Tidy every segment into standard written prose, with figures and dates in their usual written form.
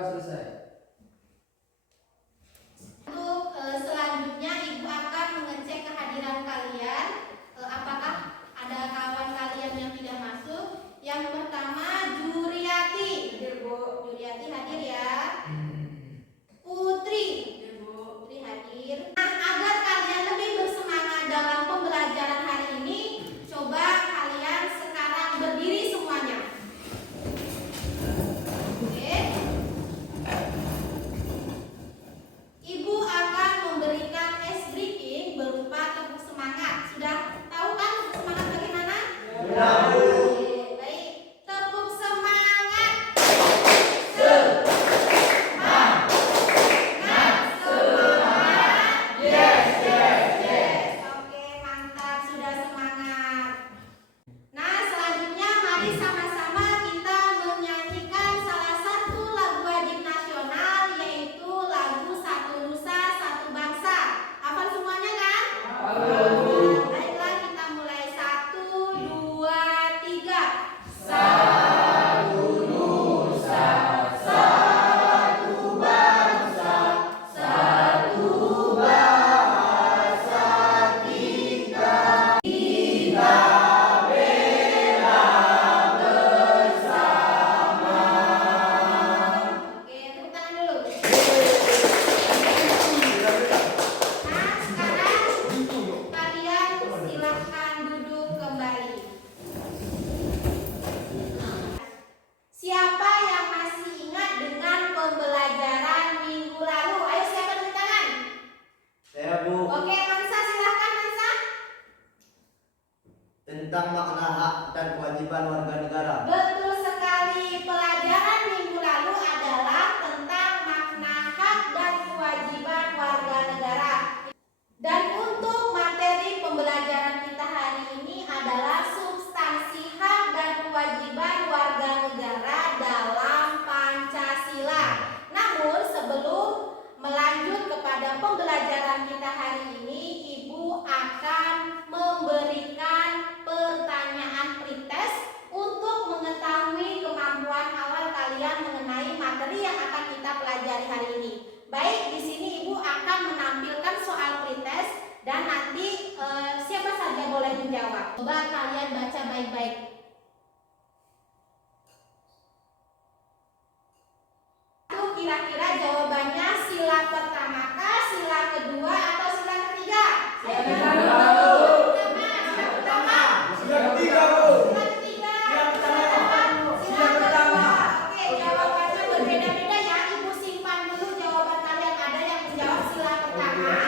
selesai. Untuk selanjutnya Ibu akan mengecek kehadiran kalian. Apakah ada kawan kalian yang tidak masuk? Yang pertama Juriati. Hadir Bu. Juriati hadir ya. Putri. Hadir Bu. Putri hadir. Nah, agar kalian lebih bersemangat dalam pembelajaran hari ini, coba kalian sekarang berdiri semuanya. Oke. Ibu akan memberikan ice breaking berupa tepuk semangat. Sudah tahu kan tepuk semangat bagaimana? Sudah, Bu. Oke, baik. Tepuk semangat. Oke, mantap, sudah semangat. Nah, selanjutnya mari sama-sama kita menyanyikan salah satu lagu wajib nasional, yaitu lagu Satu Nusa Satu Bangsa. Hafal semuanya kan? Hafal. Baiklah, kita mulai. 1, 2, 3. Satu nusa, satu bangsa, satu bahasa kita. Kita bela bersama. Oke, tepuk tangan dulu. Nah, sekarang kalian silahkan duduk kembali. Siapa yang masih ingat dengan pembelajaran minggu lalu? Ayo siapa angkat tangan? Saya, Bu. Oke, Mansa, silahkan Mansa. Tentang makna hak dan kewajiban warga negara. Betul sekali, pelajaran minggu lalu adalah tentang makna hak dan kewajiban warga negara. Dan untuk materi pembelajaran kita hari ini adalah substansi hak dan kewajiban warga negara dalam Pancasila. Namun sebelum melanjut kepada pembelajaran kita hari ini, Ibu akan memberikan pertanyaan pretest untuk mengetahui kemampuan awal kalian mengenai materi yang akan kita pelajari hari ini. Baik, di sini Ibu akan menampilkan soal pretest dan nanti siapa saja boleh menjawab. Coba kalian baca baik-baik. Itu kira-kira jawabannya sila pertama kah, sila kedua, atau sila ketiga? Sila Pertama. Sila pertama. Sila ketiga, Bu. Sila ketiga. Sila pertama. Sila kedua. Oke, jawabannya berbeda-beda ya. Ibu simpan dulu jawaban kalian. Ada yang menjawab sila pertama,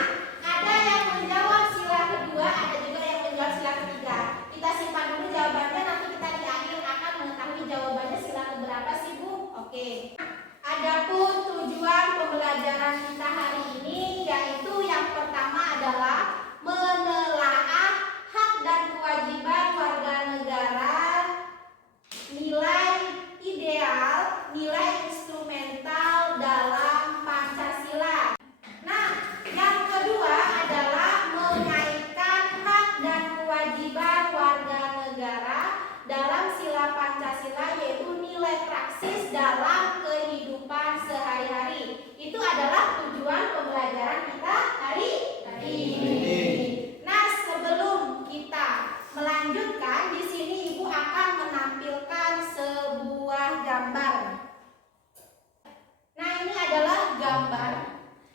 ada yang menjawab sila kedua, ada juga yang menjawab sila ketiga. Kita simpan dulu jawabannya, nanti kita di akhir akan mengetahui jawabannya sila keberapa sih, Bu? Oke. Adapun tujuan pembelajaran kita hari ini, yaitu yang pertama adalah menelaah hak dan kewajiban warga negara, nilai ideal, nilai instrumental dalam Pancasila. Nah, yang kedua adalah mengaitkan hak dan kewajiban warga negara dalam sila Pancasila, yaitu nilai praksis dalam kehidupan sehari-hari. Itu adalah tujuan pembelajaran kita hari ini. Nah, sebelum kita melanjutkan, di sini Ibu akan menampilkan sebuah gambar. Nah, ini adalah gambar.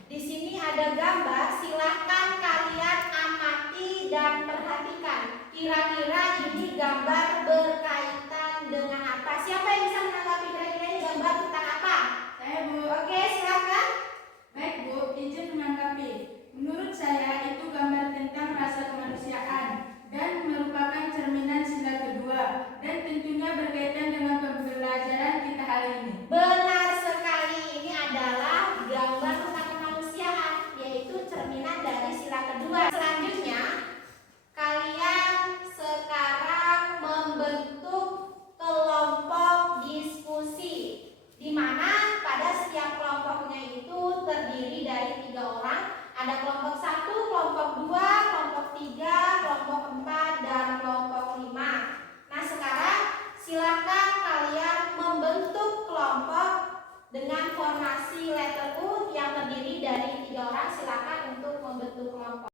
Di sini ada gambar, silahkan kalian amati dan perhatikan. Kira-kira ini gambar berkaitan dengan apa? Siapa yang bisa menanggapi kira-kira ini gambar tentang apa? Saya, Bu. Oke, silakan. Baik, Bu, izin menanggapi. Menurut saya itu gambar tentang rasa kemanusiaan dan merupakan cerminan sila kedua dan tentunya berkaitan dengan pembelajaran kita hari ini. Benar sekali, ini adalah gambar tentang kemanusiaan, yaitu cerminan dari sila kedua. Selanjutnya, kalian sekarang membentuk kelompok diskusi, di mana pada setiap kelompoknya itu terdiri dari 3 orang. Ada kelompok 1, kelompok 2, kelompok 3, kelompok 4, dan kelompok 5. Nah, sekarang silakan kalian membentuk kelompok dengan format formasi letter U yang terdiri dari 3 orang. Silakan untuk membentuk kelompok.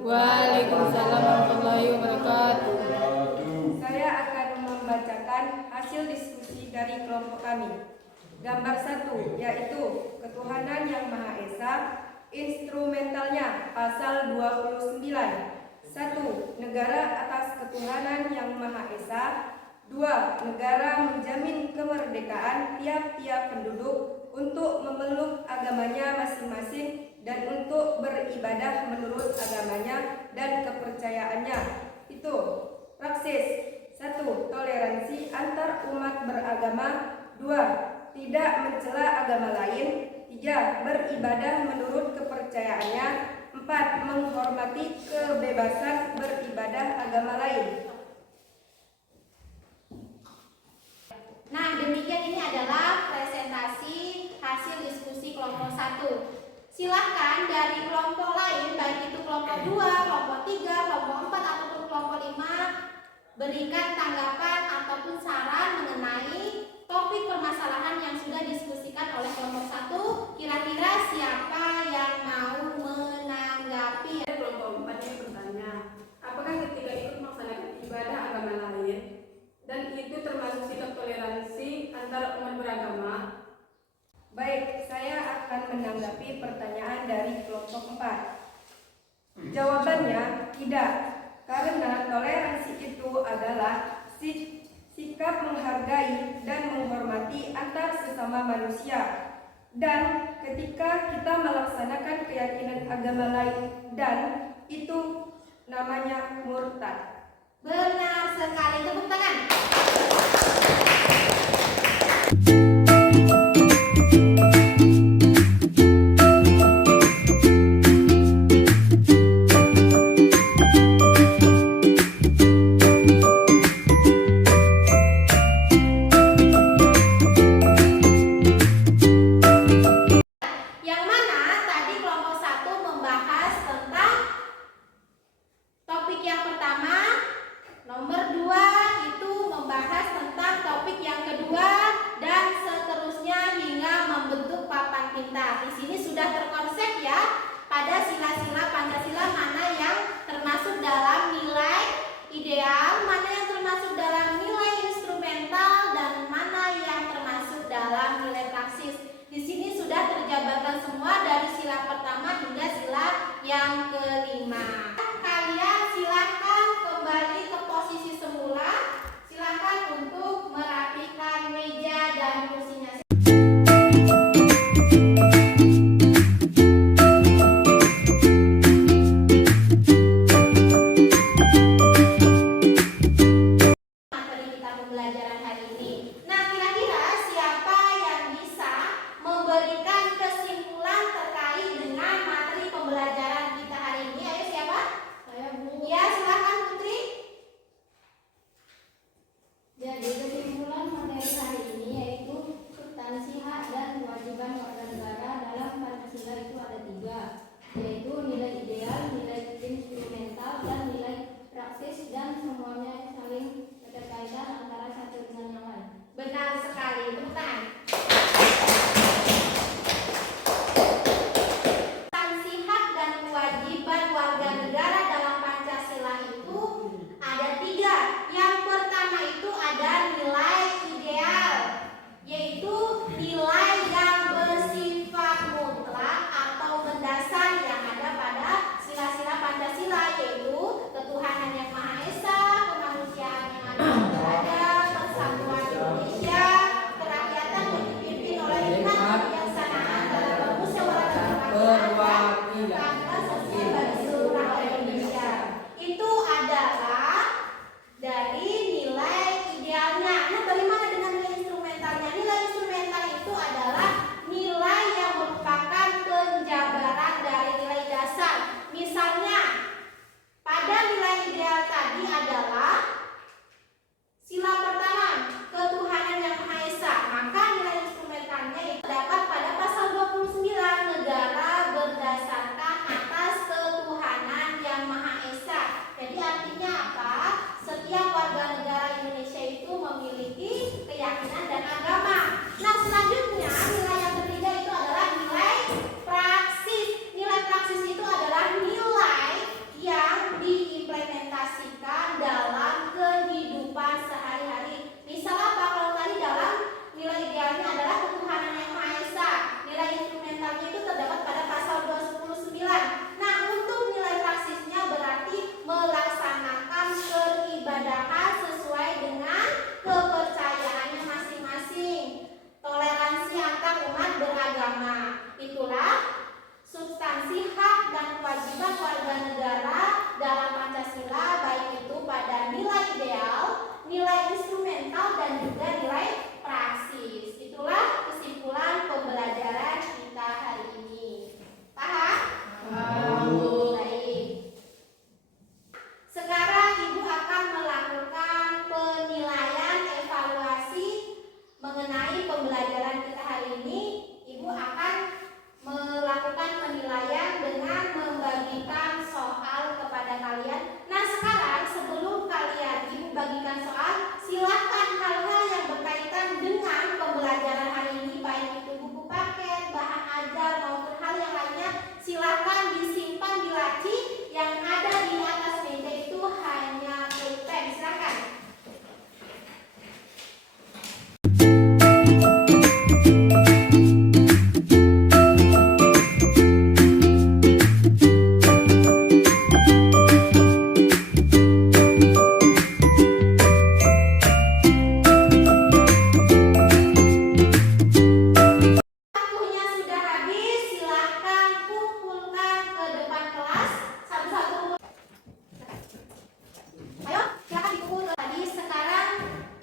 Waalaikumsalam warahmatullahi wabarakatuh. Saya akan membacakan hasil diskusi dari kelompok kami. Gambar 1 yaitu ketuhanan yang Maha Esa, instrumentalnya pasal 29. 1. Negara atas ketuhanan yang Maha Esa. 2. Negara menjamin kemerdekaan tiap-tiap penduduk untuk memeluk agamanya masing-masing dan untuk beribadah menurut agamanya dan kepercayaannya. Itu. Praksis. 1. Toleransi antar umat beragama. 2. Tidak mencela agama lain. 3. Beribadah menurut kepercayaannya. 4. Menghormati kebebasan beribadah agama lain. Nah, demikian ini adalah presentasi hasil diskusi kelompok 1. Silahkan dari kelompok lain, baik itu kelompok 2, kelompok 3, kelompok 4, ataupun kelompok 5, berikan tanggapan ataupun saran mengenai topik permasalahan yang sudah diskusikan oleh kelompok 1. Kira-kira siapa yang mau menanggapi? Kelompok 4 ini bertanya, apakah ketika ikut melaksanakan ibadah agama lain dan itu termasuk sikap toleransi antar umat beragama? Baik, saya akan menanggapi pertanyaan dari kelompok 4. Jawabannya tidak, karena toleransi itu adalah sikap menghargai dan menghormati antar sesama manusia. Dan ketika kita melaksanakan keyakinan agama lain dan itu namanya murtad. Benar sekali, tepuk tangan. Yang mana tadi kelompok 1 membahas tentang topik yang pertama, nomor 2 itu membahas tentang topik yang kedua, dan seterusnya hingga membentuk papan pintar. Di sini sudah terkonsep ya pada sila-sila Pancasila mana yang termasuk dalam nilai ideal, mana yang termasuk dalam nilai instrumental, dan mana yang termasuk dalam nilai praksis. Di sini sudah terjabarkan semua dari sila pertama hingga sila yang kelima. Kalian silakan kembali ke posisi semula. Silakan untuk merapikan meja dan kursinya.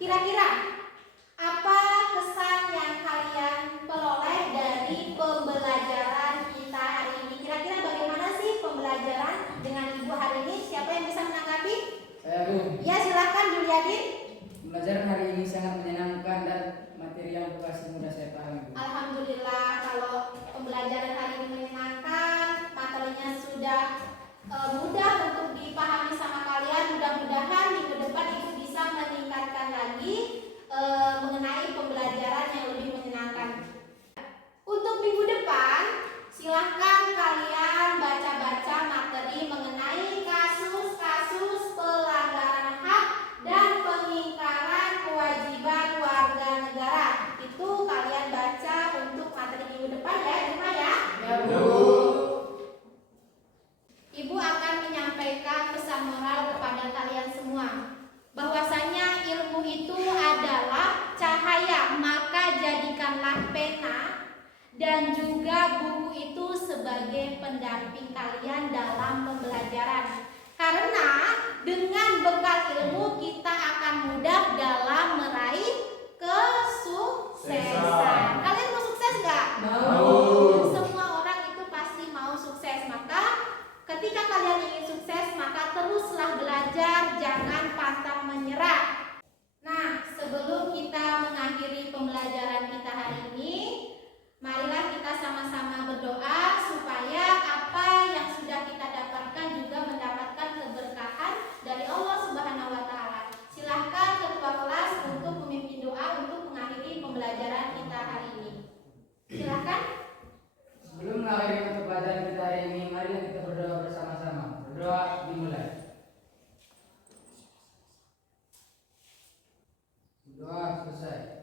Kira-kira apa kesan yang kalian peroleh dari pembelajaran kita hari ini? Kira-kira bagaimana sih pembelajaran dengan Ibu hari ini? Siapa yang bisa menanggapi? Saya Bu, Ya, silakan Juliadin. pembelajaran hari ini sangat menyenangkan dan materi yang Bu kasih mudah saya pahami Bu. Alhamdulillah kalau pembelajaran hari ini menyenangkan, materinya sudah mudah untuk dipahami sama kalian. Mudah-mudahan minggu depan Ibu bisa meningkatkan lagi mengenai pembelajaran yang lebih menyenangkan. Untuk minggu depan, silahkan kalian baca-baca materi mengenai kasus-kasus pelanggaran hak dan pengingkaran kewajiban warga negara. Itu kalian baca untuk materi minggu depan ya, Juma ya. Ya Bu. Ibu akan menyampaikan pesan moral kepada kalian semua, bahwasanya ilmu itu adalah cahaya, maka jadikanlah pena dan juga buku itu sebagai pendamping kalian dalam pembelajaran. Karena dengan bekal ilmu kita akan mudah dalam meraih kesuksesan. Kalian mau sukses nggak? Mau. Semua orang itu pasti mau sukses. Maka ketika kalian ingin sukses, maka teruslah belajar, jangan pantang menyerah. Nah, sebelum kita mengakhiri pembelajaran kita hari ini, marilah kita sama-sama berdoa supaya apa yang sudah kita dapatkan juga mendapatkan keberkahan dari Allah Subhanahu wa taala. Silahkan ketua kelas untuk memimpin doa untuk mengakhiri pembelajaran kita hari ini. Silahkan. Sebelum mengakhiri pembelajaran kita hari ini, mari kita berdoa bersama-sama. Berdoa dimulai. Doa selesai.